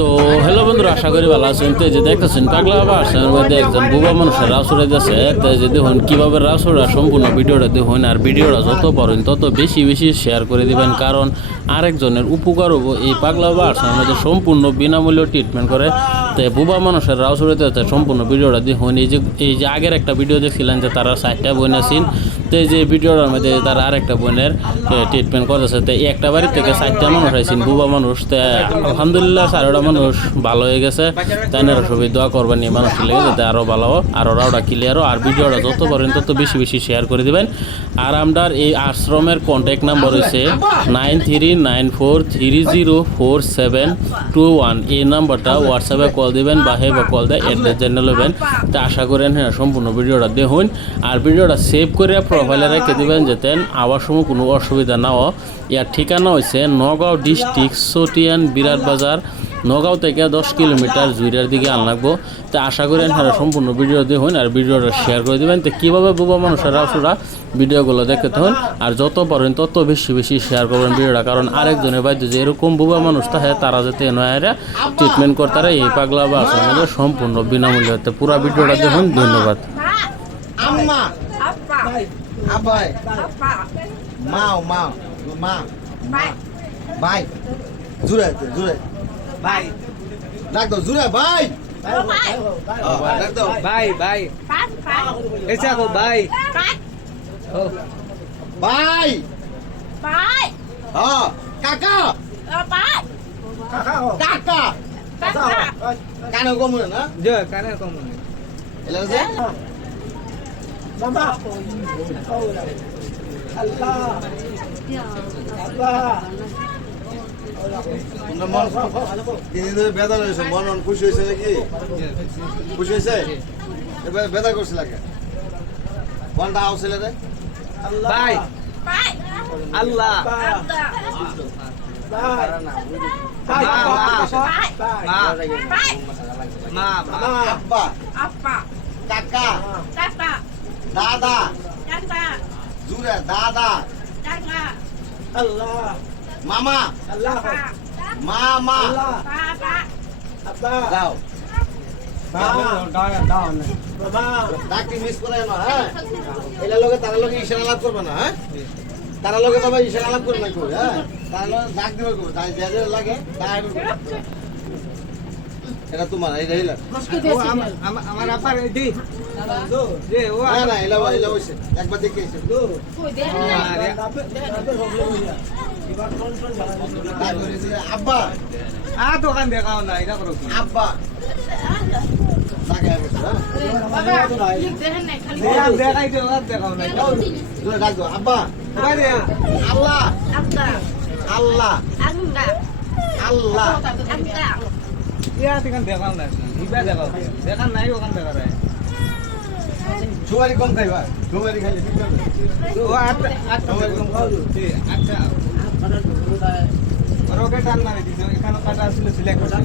তো হ্যালো বন্ধুরা, আশা করি ভালো আছেন। তো যে দেখতেছেন পাগলা বাবা আসছেন মধ্যে একজন বুবা মানুষের রাস উড়ে যাচ্ছে। তো যে দেখুন কীভাবে রাস উড়া সম্পূর্ণ ভিডিওটা দেখুন, আর ভিডিওটা যত পারেন তত বেশি বেশি শেয়ার করে দিবেন, কারণ আরেকজনের উপকার হবো। এই পাগলা বাবা আসছেন মধ্যে সম্পূর্ণ বিনামূল্যে ট্রিটমেন্ট করে। তো বুবা মানুষের রাস উড়ে যাচ্ছে সম্পূর্ণ ভিডিওটা দেখুন। এই যে আগের একটা ভিডিও দেখছিলেন যে তারা 4টা বোন আছেন। তো এই যে ভিডিওটার মধ্যে তারা আরেকটা বোনের ট্রিটমেন্ট করতেছে। তো একটা বাড়ি থেকে 4টা মানুষ আইসেন বুবা মানুষ। তো আলহামদুলিল্লাহ 4টা মানুষ ভালো হয়ে গেছে। তাই না, সবাই দোয়া করবেন এই মানুষটি লেগে যাতে আরও ভালো হোক, আরও রাওটা ক্লিয়ারও। আর ভিডিওটা যত পারেন তত বেশি বেশি শেয়ার করে দেবেন। আর আমার এই আশ্রমের কন্ট্যাক্ট নাম্বার হচ্ছে 9394304721। এই নাম্বারটা হোয়াটসঅ্যাপে কল দিবেন বা হেবা কল দেয় অ্যাড্রেস জেনে নেবেন। তো আশা করেন হ্যাঁ সম্পূর্ণ ভিডিওটা দেখুন, আর ভিডিওটা সেভ করে প্রোফাইলে রেখে দেবেন যাতে আবার সময় কোনো অসুবিধা না হয়। ইয়ার ঠিকানা হয়েছে নগাঁও ডিস্ট্রিক্ট চটিয়ান বিরাট বাজার। নগাঁও থেকে 10 কিলোমিটার জুইরার দিকে আনলাগবো। তো আশা করেন হ্যাঁ সম্পূর্ণ ভিডিও দেখুন আর ভিডিওটা শেয়ার করে দেবেন। তো কীভাবে বুবা মানুষের রাসুরা ভিডিওগুলো দেখতে থাকুন, আর যত পারেন তত বেশি বেশি শেয়ার করবেন ভিডিওটা, কারণ আরেকজনের বাধ্য যে এরকম বুবা মানুষ থাকে তারা যাতে নয়া ট্রিটমেন্ট করতে এই পাগলা বা আসলে সম্পূর্ণ বিনামূল্যে। তো পুরো ভিডিওটা দেখুন। ধন্যবাদ। আম্মা আব্বাই মাও মাও মা ভাই জুড়ে জুড়ে ভাই ডাক দাও জুড়ে ভাই ডাক দাও ভাই ভাই এসে গো ভাই ভাই Bye. হ্যাঁ কাকা Bye. কাকা Bye. কানে কমনে না যে কানে কমন এলা যে মন তিন ধরে বেদা হয়েছে, মন খুশি হয়েছে নাকি? খুশি হয়েছে? এবার বেদা করছে লাগে কোনটা আসলে রে? ভাই Bye. আল্লাহ মা আব্বা Apa? কাকা Kakak. দাদা Kakak. জুড়ে দাদা Kakak. মামা Kakak. মামা Papa. দাও ডাকটি মিস করে না। হ্যাঁ এলা লগে তারা লগে ইশারা লাভ করবে না। হ্যাঁ তারা লগে বাবা ইশারা লাভ করবে না কই। হ্যাঁ তারা লগে ডাক দিবে কই, তাই যে যে লাগে তাই এটা তোমার এই রহিলা আমার আপার দি যে ও না না এলা এলা হইছে একবার দেখে এসে আব্বা দোকান দেখাও না এটা করো আব্বা লাগাই বসে। হ্যাঁ দেখাই দেখাও না জোরে ডাক দাও আব্বা আল্লাহ আল্লাহ আল্লাহ ইয়া ঠিকান দেখাও না ইবা দেখাও দেখান নাই ওখান দেখা যায় সুপারি কম খাইবা, সুপারি খাইলে ঠিক হবে। ও আচ্ছা আচ্ছা আচ্ছা রোগে টান মারি দিছো এখানে কাটা আসলে সিলেক্ট করতে